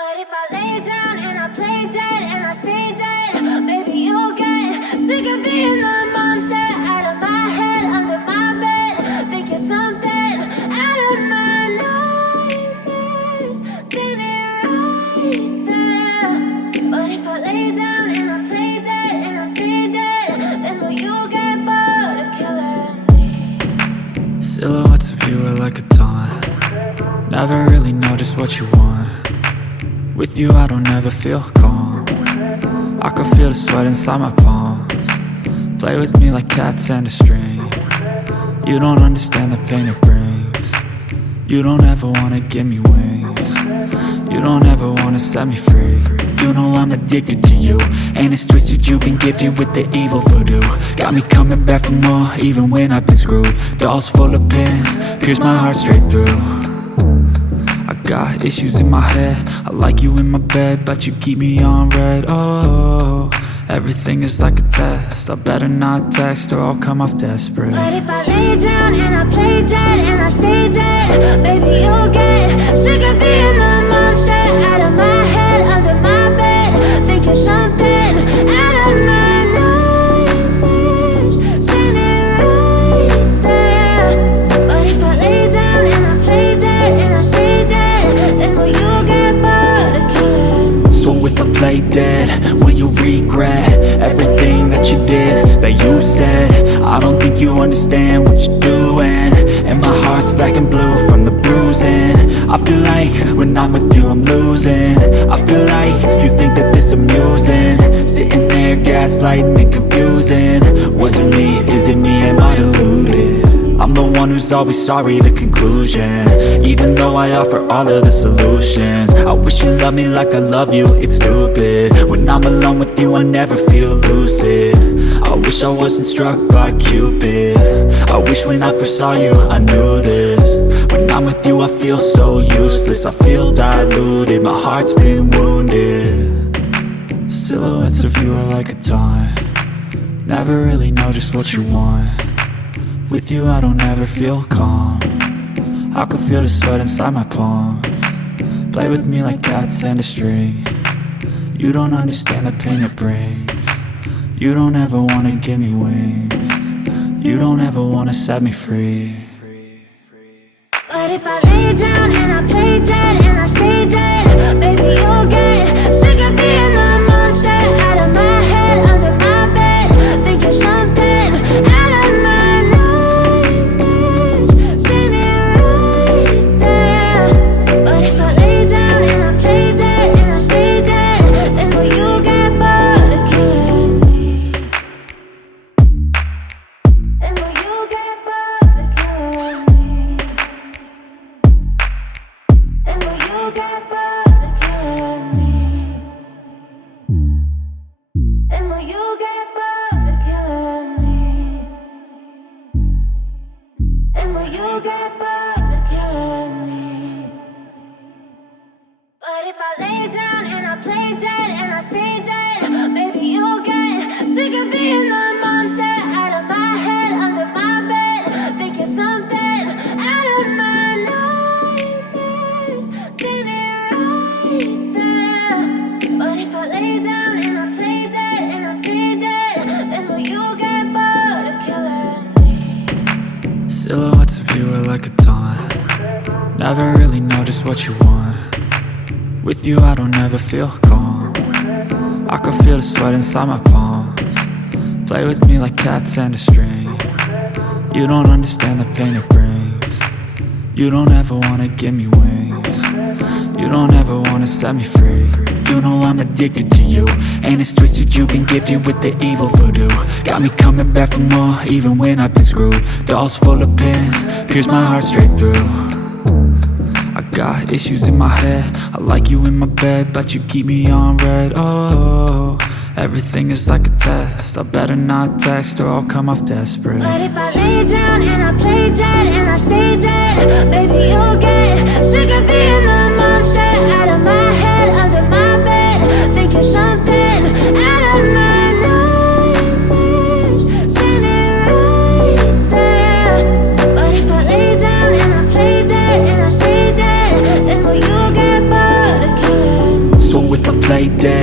But if I lay down and I play dead and I stay dead, maybe you'll get sick of being the monster out of my head, under my bed. Think you're something out of my nightmares, standing right there. But if I lay down and I play dead and I stay dead, then will you get bored of killing me? Silhouettes of you are like a taunt. Never really know just what you want. With you I don't ever feel calm. I can feel the sweat inside my palms. Play with me like cats and a string. You don't understand the pain it brings. You don't ever wanna give me wings. You don't ever wanna set me free. You know I'm addicted to you, and it's twisted, you've been gifted with the evil voodoo. Got me coming back for more, even when I've been screwed. Dolls full of pins, pierce my heart straight through. I got issues in my head, I like you in my bed, but you keep me on red. Oh, everything is like a test, I better not text or I'll come off desperate. But if I lay down and I play dead and I stay dead, baby you'll get sick of being the monster out of my head, under my bed. Think you're something out of my nightmares, standing right there. But if I lay down and I play dead and I stay dead, then will you get bored of killing me? So if I play dead, will you regret everything that you did, that you said? I don't think you understand what you're doing, and my heart's black and blue from the bruising. I feel like when I'm with you I'm losing. I feel like you think that this amusing, sitting there gaslighting and confusing. Was it me? Is it me? Am I deluded? I'm the one who's always sorry, the conclusion, even though I offer all of the solutions. I wish you loved me like I love you, it's stupid. When I'm alone with you I never feel lucid. I wish I wasn't struck by Cupid. I wish when I first saw you I knew this. When I'm with you I feel so useless, I feel diluted, my heart's been wounded. Silhouettes of you are like a taunt. Never really know just what you want. With you I don't ever feel calm. I can feel the sweat inside my palms. Play with me like cats and a string. You don't understand the pain it brings. You don't ever wanna give me wings. You don't ever wanna set me free. But if I lay down and I play dead and I stay dead, baby you'll get sick of being the monster out of my head, under my bed. Think you're something out of my nightmares, standing right there. But if I lay down and I play dead and I stay dead, then will you get bored of killing me? Then will you get bored of killing me? And will you get bored of killing me? And will you get bored of killing me? And will you get bored of killing me? But if I lay down and I play dead and I stay dead, maybe you'll get sick of being the monster out of my head, under my bed. Think you're something out of my nightmares, standing right there. But if I lay down and I play dead and I stay dead, then will you get bored of killing me? Silhouettes of you are like a taunt. Never really know just what you want. With you I don't ever feel calm. I can feel the sweat inside my palms. Play with me like cats and a string. You don't understand the pain it brings. You don't ever wanna give me wings. You don't ever wanna set me free. You know I'm addicted to you, and it's twisted, you've been gifted with the evil voodoo. Got me coming back for more, even when I've been screwed. Dolls full of pins, pierce my heart straight through. I got issues in my head, I like you in my bed, but you keep me on red. Oh, everything is like a test, I better not text or I'll come off desperate. But if I lay down and I play dead and I stay dead, baby you'll get sick of being the monster out of my head, under my bed. Think you're something out of my nightmares, standing right there. But if I lay down and I play dead and I stay dead, then will you get bored of killing play dead.